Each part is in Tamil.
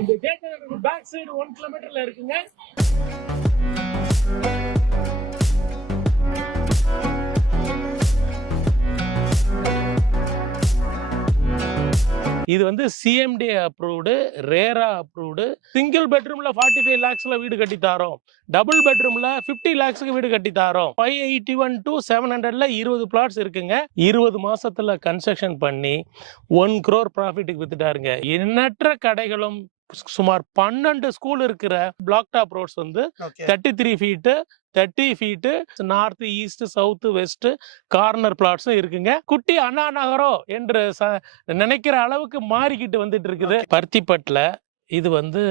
இந்த ஜெயச்சந்திரனுக்கு பேக் சைடு 1 கிலோமீட்டர்ல இருக்குங்க. இது வந்து CMT approved, RERA approved. Single பெட்ரூம்ல 45 lakhsல வீடு கட்டி தாரோம். டபுள் பெட்ரூம்ல 50 lakhsக்கு வீடு கட்டி தாரோம். 581 to 700ல 20 plots இருக்குங்க. 20 மாசத்துல கன்ஸ்ட்ரக்ஷன் பண்ணி 1 crore ப்ராஃபிட்டுக்கு வித்துட்டாருங்க. எண்ணற்ற கடைகளும் சுமார் 12 ஸ்கூல் இருக்கிற பிளாக் டாப் ரோட்ஸ் வந்து 33 feet 30 feet north east south west corner பிளாட்ஸும் இருக்குங்க. குட்டி அண்ணா நகரோ என்று நினைக்கிற அளவுக்கு மாறிக்கிட்டு வந்துட்டு இருக்குது. பருத்திப்பட்டில் இது வந்து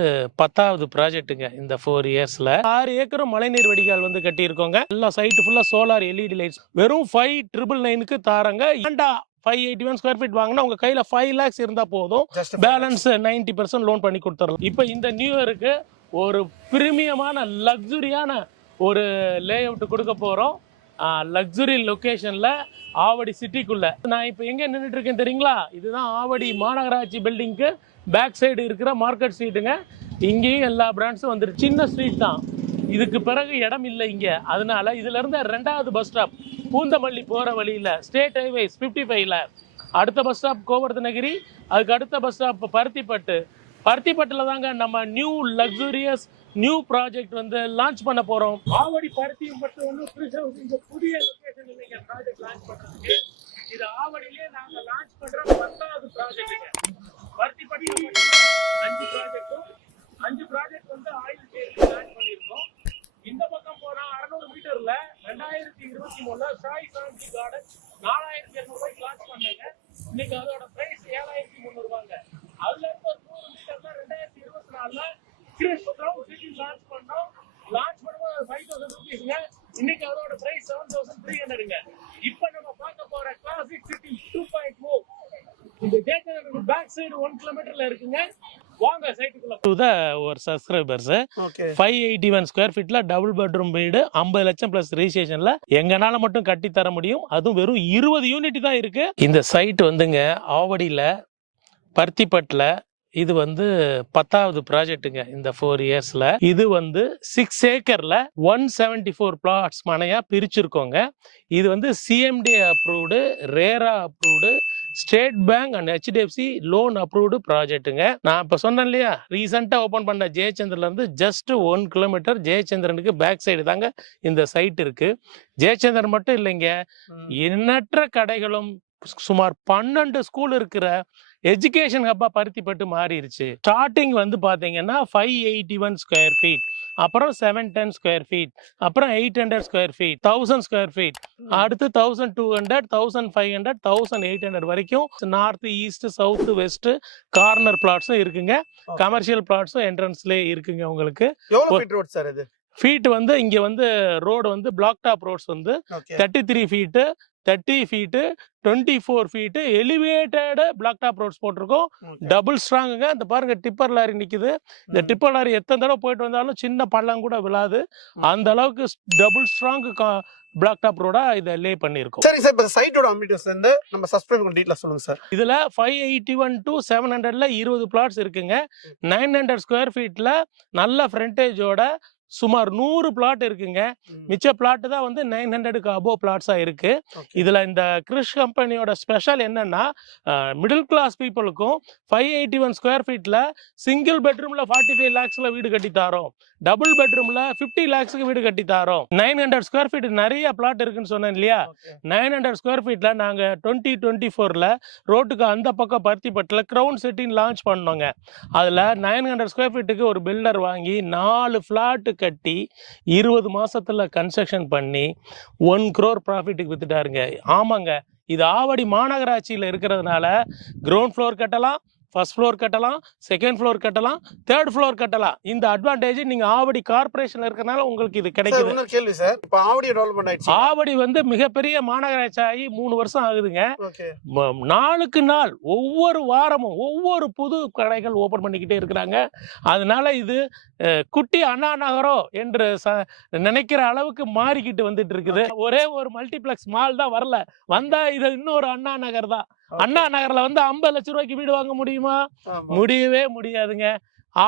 10வது ப்ராஜெக்ட்டுங்க. இந்த 4 இயர்ஸ்ல 6 ஏக்கரும் மழைநீர் வடிகால் வந்து கட்டியிருக்கோங்க. எல்லா சைட்டு ஃபுல்லா சோலார் எல்இடி லைட்ஸ். வெறும் 5,999க்கு தாரங்க. ஏண்டா 581 ஸ்கொயர் ஃபீட் வாங்கினா உங்க கையில 5 lakhs இருந்தா போதும். பேலன்ஸ் 90% லோன் பண்ணி கொடுத்துறோம். இப்போ இந்த நியூ இயருக்கு ஒரு பிரீமியமான லக்ஸுரியான ஒரு லே அவுட் கொடுக்க போறோம். லக்ஸுரி லொகேஷன்ல ஆவடி சிட்டிக்குள்ள. நான் இப்போ எங்க நின்றுட்டு இருக்கேன் தெரியுங்களா? இதுதான் ஆவடி மாநகராட்சி பில்டிங்க்கு பேக் சைடு இருக்கிற மார்க்கெட் ஸ்ட்ரீட்டுங்க. இங்கேயும் எல்லா பிராண்ட்ஸும் வந்துருக்கு. சின்ன ஸ்ட்ரீட் தான், இதுக்கு பிறகு இடம் இல்லை இங்க. அதனால இதுல இருந்து 2வது பஸ் ஸ்டாப் பூந்தமல்லி போற வழியில ஸ்டேட் ஹைவேஸ் 55ல அடுத்த பஸ் ஸ்டாப் கோவர்தனகிரி, அதுக்கு அடுத்த பஸ் ஸ்டாப் பருத்திப்பட்டுல தாங்க நம்ம நியூ லக்ஸூரியஸ் நியூ ப்ராஜெக்ட் வந்து லான்ச் பண்ண போறோம். ஆவடி பருத்திப்பட்டு ஒன்று புதிய லொகேஷன் இல்லைங்க ப்ராஜெக்ட் லான்ச் பண்றதுக்கு. இது ஆவடியிலே நாங்க லான்ச் பண்ற 10வது ப்ராஜெக்ட்டுங்க. பருத்திப்பட்டு 5 ப்ராஜெக்ட் வந்து ஆயில் சேல் லான்ச் பண்ணியிருக்கோம். இந்த பக்கம் போனா 600 மீட்டர்ல 2023ல சாய் சாந்தி கார்டன் 4200 ரூபாய்க்கு லான்ச் பண்ணாங்க. இன்னைக்கு அதோட பிரைஸ் 7300 ரூபாங்க. அதுல இருந்து ஒரு 100 மீட்டர்ல 2024ல கிறிஸ் கிரவுண்ட் சிட்டி லான்ச் பண்ணோம். லான்ச் பண்ணும்போது 5000 ரூபீஸ்ங்க. இன்னைக்கு அதோட பிரைஸ் 7300ங்க. இப்போ நம்ம பார்க்க போற கிளாசிக் சிட்டி 2.0 இந்த ஜெயச்சந்திரனுக்கு பேக் சைடு 1 கிலோமீட்டர்ல இருக்குங்க. வாங்க சைட்டுக்குள்ள. ஒரு சப்ஸ்கிரைபர்ஸ் 581 ஸ்கொயர் ஃபீட்ல டபுள் பெட்ரூம் வீடு 50 லட்சம் பிளஸ் ரெஜிஸ்ட்ரேஷன்ல எங்கனால மட்டும் கட்டி தர முடியும். அதுவும் வெறும் 20 யூனிட் தான் இருக்கு. இந்த சைட் வந்துங்க ஆவடியில பருத்திப்பட்டுல இது வந்து 10வது ப்ராஜெக்ட்டுங்க. இந்த 4 இயர்ஸ்ல இது வந்து 6 ஏக்கர்ல 174 பிளாட்ஸ் மனையா பிரிச்சிருக்கோங்க. இது வந்து CMT approved, RERA approved, state bank and HDFC loan approved ப்ராஜெக்ட்டுங்க. நான் இப்போ சொன்னேன் இல்லையா, ரீசெண்டாக ஓப்பன் பண்ண ஜெயச்சந்திரன்ல இருந்து ஜஸ்ட் 1 கிலோமீட்டர் ஜெயச்சந்திரனுக்கு பேக் சைடு தாங்க இந்த சைட் இருக்கு. ஜெயச்சந்திரன் மட்டும் இல்லைங்க, எண்ணற்ற கடைகளும் சுமார் 12 ஸ்கூல் இருக்கிற எஜுகேஷன் ஹப்பா பருத்திப்பட்டு மாறிடுச்சு. ஸ்டார்டிங் வந்து பாத்தீங்கன்னா 581 ஸ்கொயர் ஃபீட், அப்புறம் 710 ஸ்கொயர் ஃபீட், அப்புறம் 800 ஸ்கொயர் ஃபீட், 1000 ஸ்கொயர் ஃபீட், அடுத்து 1200, 1500, 1800 வரைக்கும் north east south west corner பிளாட்ஸும் இருக்குங்க. கமர்ஷியல் பிளாட்ஸும் என்ட்ரன்ஸ்லேயே இருக்குங்க. உங்களுக்கு ஃபீட் வந்து இங்க வந்து ரோடு வந்து பிளாக் டாப் ரோட்ஸ் வந்து 33 feet 30 feet 24 feet elevated black top roads போட்டிருக்கோம். டபுள் ஸ்ட்ராங்குங்க. இந்த பாருங்க டிப்பர் லாரி நிக்குது. இந்த டிப்பர் லாரி எத்தனை தடவை போயிட்டு வந்தாலும் சின்ன பள்ளம் கூட விழாது. அந்த அளவுக்கு டபுள் ஸ்ட்ராங் பிளாக் டாப் ரோடா இதை லே பண்ணிருக்கோம். சரி சார், இப்போ சைட்டோட அம்பிட்டஸ் வந்து நம்ம சப்ஸ்கிரைபர் டீடைல்ஸ் சொல்லுங்க சார். இதுல 581 to 700ல 20 பிளாட்ஸ் இருக்குங்க. 900 ஸ்கொயர் ஃபீட்ல நல்ல ஃப்ரண்டேஜோட சுமார் 100 பிளாட் இருக்குங்க. மிச்ச பிளாட் தான் வந்து 900க்கு அபோவ் பிளாட்ஸா இருக்கு. இதுல இந்த கிறிஸ் கம்பெனியோட ஸ்பெஷல் என்னன்னா, மிடில் கிளாஸ் பீப்புளுக்கும் 581 ஸ்கொயர் ஃபீட்ல சிங்கிள் பெட்ரூம்ல 45 lakhsல வீடு கட்டி தாரோம். டபுள் பெட்ரூம்ல 50 lakhsக்கு வீடு கட்டி தாரோம். 900 ஸ்கொயர் ஃபீட் நிறைய பிளாட் இருக்குன்னு சொன்னேன் இல்லையா. 900 ஸ்கொயர் ஃபீட்ல நாங்க 2024ல ரோட்டுக்கு அந்த பக்கம் பருத்திப்பட்டுல கிரவுண்ட் சிட்டி லான்ச் பண்ணோங்க. அதுல 900 ஸ்கொயர் ஃபீட்டுக்கு ஒரு பில்டர் வாங்கி 4 பிளாட் கட்டி 20 மாசத்துல கன்ஸ்ட்ரக்ஷன் பண்ணி 1 crore ப்ராஃபிட்டுக்கு வித்துட்டாருங்க. ஆமாங்க, இது ஆவடி மாநகராட்சியில இருக்கிறதுனால கிரவுண்ட் ஃப்ளோர் கட்டலாம், ஃபர்ஸ்ட் ஃப்ளோர் கட்டலாம், செகண்ட் ஃப்ளோர் கட்டலாம், தேர்ட் ஃப்ளோர் கட்டலாம். இந்த அட்வான்டேஜ் நீங்க ஆவடி கார்பரேஷன்ல இருக்கனால உங்களுக்கு இது கிடைக்குது. இன்னொரு கேள்வி சார், இப்போ ஆவடி டெவலப்மென்ட் ஆயிடுச்சு. ஆவடி வந்து மிகப்பெரிய மாநகராட்சி ஆகி 3 வருஷம் ஆகுதுங்க. நாளுக்கு நாள் ஒவ்வொரு வாரமும் ஒவ்வொரு புது கடைகள் ஓபன் பண்ணிக்கிட்டே இருக்கிறாங்க. அதனால இது குட்டி அண்ணா நகரோ என்று நினைக்கிற அளவுக்கு மாறிக்கிட்டு வந்துட்டு இருக்குது. ஒரே ஒரு மல்டிபிளெக்ஸ் மால் தான் வரல, வந்தா இது இன்னொரு அண்ணா நகர் தான். அண்ணா நகர்ல வந்து 50 லட்சம் ரூபாய்க்கு வீடு வாங்க முடியுமா? முடியவே முடியாதுங்க.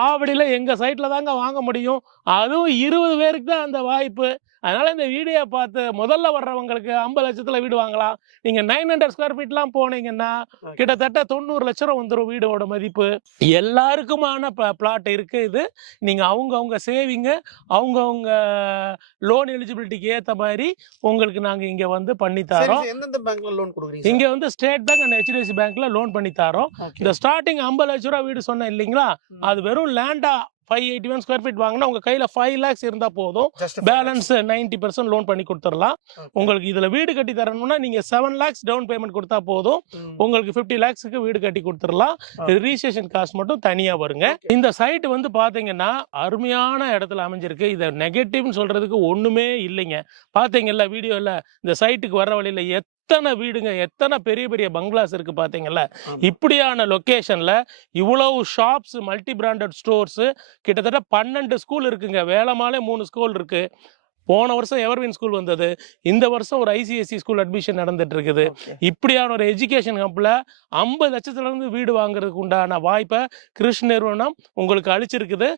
ஆவடியில எங்க சைட்ல தாங்க வாங்க முடியும். அதுவும் 20 பேருக்கு தான் அந்த வாய்ப்பு. அதனால இந்த வீடியோ பார்த்து முதல்ல வர்றவங்களுக்கு 50 லட்சத்துல வீடு வாங்கலாம். நீங்க 900 ஸ்கொயர் ஃபீட்லாம் போனீங்கன்னா கிட்டத்தட்ட 90 லட்சம் வந்துடும் வீடோட மதிப்பு. எல்லாருக்குமான பிளாட் இருக்கு இது. நீங்க அவங்கவுங்க சேவிங்க, அவங்கவுங்க லோன் எலிஜிபிலிட்டிக்கு ஏத்த மாதிரி உங்களுக்கு நாங்க இங்க வந்து பண்ணி சரி தரோம். சார், எந்தெந்த பேங்க்ல லோன் கொடுக்குறீங்க இங்க வந்து ஸ்டேட் பேங்க் அண்ட் HDFC பேங்க்ல லோன் பண்ணி தரோம். ஓகே இந்த ஸ்டார்டிங் 50 லட்ச ரூபா வீடு சொன்னேன் இல்லைங்களா, அது வெறும் லேண்டா 581 ஸ்கொயர் ஃபீட் வாங்கினா உங்க கையில 5 lakhs இருந்தா போதும். ஜஸ்ட் பேலன்ஸ் 90% லோன் பண்ணி கொடுத்துடலாம். உங்களுக்கு இதுல வீடு கட்டி தரணும்னா நீங்க 7 lakhs டவுன் பேமெண்ட் கொடுத்தா போதும். உங்களுக்கு 50 lakhsக்கு வீடு கட்டி கொடுத்துடலாம். ரிஜிஸ்ட்ரேஷன் காஸ்ட் மட்டும் தனியா வருங்க. இந்த சைட் வந்து பாத்தீங்கன்னா அருமையான இடத்துல அமைஞ்சிருக்கு. இத நெகட்டிவ்னு சொல்றதுக்கு ஒண்ணுமே இல்லைங்க. பாத்தீங்கல்ல வீடியோல இந்த சைட்டுக்கு வர்ற வழியில எத்தனை வீடுங்க, எத்தனை பெரிய பெரிய பங்களாஸ் இருக்கு பாத்தீங்கல்ல. இப்படியான லொகேஷன்ல இவ்வளவு ஷாப்ஸ், மல்டி பிராண்டட் ஸ்டோர்ஸ், கிட்டத்தட்ட 12 ஸ்கூல் இருக்குங்க. வேலம்மாலே 3 ஸ்கூல் இருக்கு. போன வருஷம் எவர்வின் ஸ்கூல் வந்தது. இந்த வருஷம் ஒரு ICSE ஸ்கூல் அட்மிஷன் நடந்துட்டு இருக்குது. இப்படியான ஒரு எஜுகேஷன் ஹப்ல 50 லட்சத்துல இருந்து வீடு வாங்குறதுக்கு உண்டான வாய்ப்பை கிருஷ் நிறுவனம் உங்களுக்கு அளிச்சிருக்குது.